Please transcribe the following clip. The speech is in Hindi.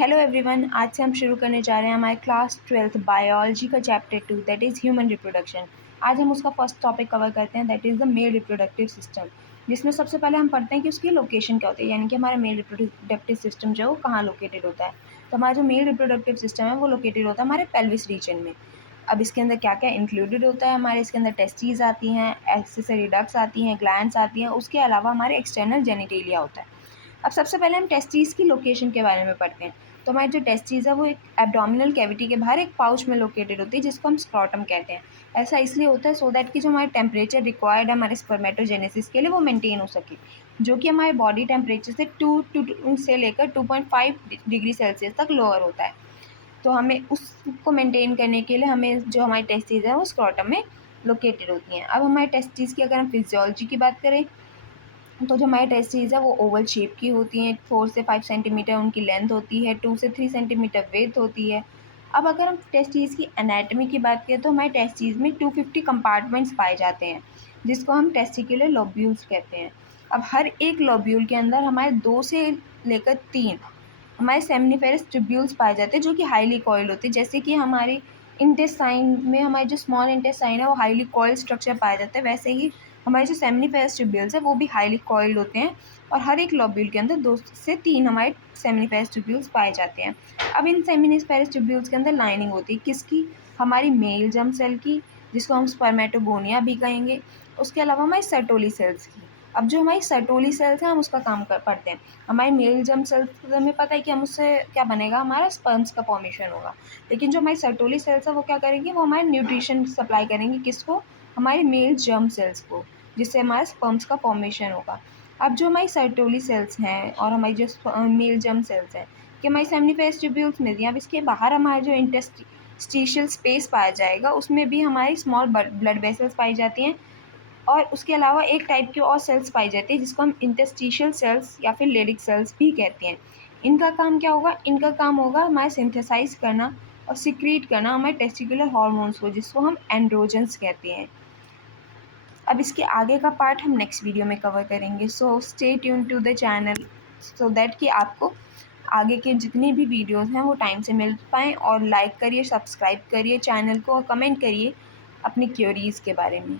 हेलो एवरीवन, आज से हम शुरू करने जा रहे हैं हमारे क्लास 12th बायोलॉजी का chapter 2 that is human reproduction. आज हम उसका फर्स्ट टॉपिक कवर करते हैं that is the male reproductive system, जिसमें सबसे पहले हम पढ़ते हैं कि उसकी लोकेशन क्या होती है, यानी कि हमारा मेल रिप्रोडक्टिव सिस्टम जो है वो कहाँ लोकेटेड होता है। तो हमारा जो मेल रिप्रोडक्टिव सिस्टम है वो लोकेटेड होता है हमारे पेल्विस रीजन में। अब इसके अंदर क्या क्या इंक्लूडेड होता है, हमारे इसके अंदर टेस्टीज आती हैं, एक्सेसरी डक्ट्स आती हैं, ग्लैंड्स आती हैं, उसके अलावा हमारे एक्सटर्नल जेनिटेलिया होता है। अब सबसे पहले हम टेस्टीज़ की लोकेशन के बारे में पढ़ते हैं। तो हमारी जो टेस्टीज़ है वो एक एब्डोमिनल कैविटी के बाहर एक पाउच में लोकेटेड होती है, जिसको हम स्क्रॉटम कहते हैं। ऐसा इसलिए होता है सो दैट कि जो हमारे टेम्परेचर रिक्वायर्ड है हमारे स्पर्मेटोजेनेसिस के लिए वो मेंटेन हो सके, जो कि हमारे बॉडी टेम्परेचर से 2 से लेकर 2.5 डिग्री सेल्सियस तक लोअर होता है। तो हमें उसको मेंटेन करने के लिए हमें जो हमारी टेस्टीज़ है वो स्क्रॉटम में लोकेटेड होती हैं। अब हमारे टेस्टीज़ की अगर हम फिजियोलॉजी की बात करें तो जो हमारी टेस्टीज़ है वो ओवल शेप की होती हैं, 4 से 5 सेंटीमीटर उनकी लेंथ होती है, 2 से 3 सेंटीमीटर विड्थ होती है। अब अगर हम टेस्टीज़ की एनाटॉमी की बात करें तो हमारे टेस्टीज़ में 250 कंपार्टमेंट्स पाए जाते हैं, जिसको हम टेस्टिकुलर लोब्यूल्स कहते हैं। अब हर एक लोब्यूल के अंदर हमारे 2 से लेकर 3 हमारे सेमिनिफेरस ट्यूब्यूल्स पाए जाते हैं, जो कि हाईली कॉइल्ड होते हैं। जैसे कि हमारी इंटेस्टाइन में हमारे जो स्मॉल इंटेस्टाइन है वो हाईली कॉइल्ड स्ट्रक्चर पाया जाता है, वैसे ही हमारे जो सेमिनिफेरस ट्यूब्यूल्स है वो भी हाईली कॉइल्ड होते हैं। और हर एक लोब्यूल के अंदर 2 से 3 हमारे सेमिनिफेरस ट्यूब्यूल्स पाए जाते हैं। अब इन सेमिनिफेरस ट्यूब्यूल्स के अंदर लाइनिंग होती है किसकी, हमारी मेल जर्म सेल की, जिसको हम स्पर्मेटोगोनिया भी कहेंगे। उसके अलावा हमारी सर्टोली सेल्स की। अब जो हमारी सर्टोली सेल्स हैं हम उसका काम पढ़ते हैं। हमारे मेल जर्म सेल्स तो हमें पता है कि हम उससे क्या बनेगा, हमारा स्पर्म्स का फॉर्मेशन होगा। लेकिन जो हमारी सर्टोली सेल्स है वो क्या करेंगी, वो हमारे न्यूट्रिशन सप्लाई करेंगी किसको, हमारे मेल जर्म सेल्स को, जिससे हमारे स्पर्म्स का फॉर्मेशन होगा। अब जो हमारी सर्टोली सेल्स हैं और हमारी जो मेल जर्म सेल्स हैं कि हमारी सेमिनिफेरस ट्यूब्यूल्स मिलती हैं। अब इसके बाहर हमारा जो इंटरस्टिशियल स्पेस पाया जाएगा उसमें भी हमारी स्मॉल ब्लड वेसल्स पाई जाती हैं, और उसके अलावा एक टाइप की और सेल्स पाई जाती है जिसको हम इंटरस्टिशियल सेल्स या फिर लेडिक सेल्स भी कहते हैं। इनका काम क्या होगा, इनका काम होगा हमारे सिंथेसाइज करना और सिक्रीट करना हमारे टेस्टिकुलर हार्मोन्स को, जिसको हम एंड्रोजन्स कहते हैं। अब इसके आगे का पार्ट हम नेक्स्ट वीडियो में कवर करेंगे, so stay tune to the channel so that कि आपको आगे के जितनी भी वीडियोस हैं वो टाइम से मिल पाएँ। और लाइक करिए, सब्सक्राइब करिए चैनल को और कमेंट करिए अपनी क्वेरीज़ के बारे में।